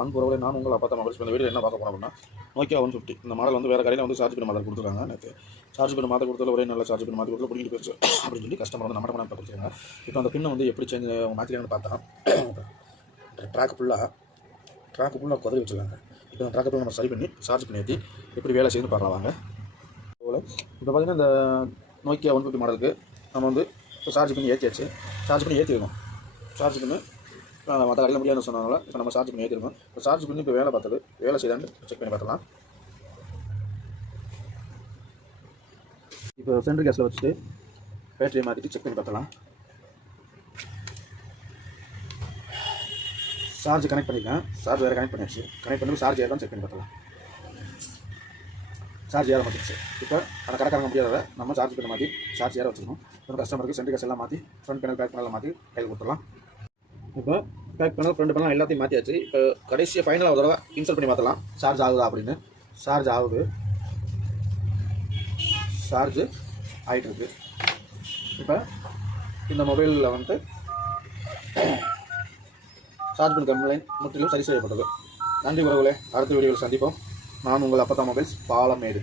அன்பு உறவுகளே, நான் உங்கள் அப்பா மொபைல்ஸ். இந்த வீடியோ என்ன பார்க்க போகிறோம் அப்படின்னா, Nokia 150 இந்த மாடல் வந்து வேறு கடையில் வந்து சார்ஜ் பண்ணி மாடல் கொடுத்துருக்காங்க. நேற்று சார்ஜ் பண்ணி மாற்ற கொடுத்ததில் ஒரே நல்ல சார்ஜ் பண்ணி மாற்றி கொடுத்தல பிடிக்கிட்டு போயிடுச்சு அப்படின்னு சொல்லி கஸ்டமர் வந்து நம்ம கொடுத்துருக்காங்க. இப்போ அந்த பின்னை வந்து எப்படி சேஞ்ச் மாற்றிக்கலாம்னு பார்த்தா, ட்ராக் ஃபுல்லாக குதறி வச்சுருக்காங்க. இப்போ அந்த ட்ராக்கை நம்ம சரி பண்ணி சார்ஜ் பண்ணி ஏற்றி எப்படி வேலை செய்யணும்னு பார்க்கலாம் வாங்க. இப்போ பார்த்தீங்கன்னா இந்த Nokia 150 மாடலுக்கு நம்ம வந்து இப்போ சார்ஜ் பண்ணி ஏற்றியாச்சு. சார்ஜ் பண்ணி ஏற்றிருக்கோம். சார்ஜ் பண்ணி மற்ற கடையில் முடியாதுன்னு சொன்னாங்களா, இப்போ நம்ம சார்ஜ் பண்ணி ஏற்றிருக்கோம். இப்போ சார்ஜ் பண்ணி இப்போ வேலை செய்தான்னு செக் பண்ணி பார்த்துலாம். இப்போ சென்ட்ரல் கேஸில் வச்சுட்டு பேட்டரியை மாற்றிட்டு செக் பண்ணி பார்த்துலாம். சார்ஜ் கனெக்ட் பண்ணிக்கலாம். சார்ஜ் வேறு கனெக்ட் பண்ணியாச்சு. கனெக்ட் பண்ணி சார்ஜ் ஏறான்னு செக் பண்ணி பார்த்துலாம். சார்ஜ் ஏற மாட்டிச்சு. இப்போ அந்த கடைக்காரங்க முடியாத நம்ம சார்ஜ் பண்ண மாற்றி சார்ஜ் ஏற வச்சுக்கணும். இப்போ கஸ்டமருக்கு சென்ட்ரல் கேஸ் எல்லாம் மாற்றி ஃப்ரண்ட் பேனல் பேக் பேனல் மாற்றி கையில் கொடுத்துடலாம். இப்போ பேக் பேனல் ஃப்ரண்ட் பேனல் எல்லாத்தையும் மாற்றியாச்சு. இப்போ கடைசியாக ஃபைனலாக ஒரு தடவை இன்ஸ்டால் பண்ணி பார்த்துலாம் சார்ஜ் ஆகுதா அப்படின்னு. சார்ஜ் ஆகுது. சார்ஜ் ஆகிட்டு இருக்கு. இப்போ இந்த மொபைலில் வந்துட்டு சார்ஜ் பண்ணி கம்ப்ளைண்ட் முற்றிலும் சரி செய்யப்பட்டது. நன்றி உறவுகளே. அடுத்த வீடியோவில் சந்திப்போம். நான் உங்கள் அப்பா மொபைல்ஸ், பாலமேடு.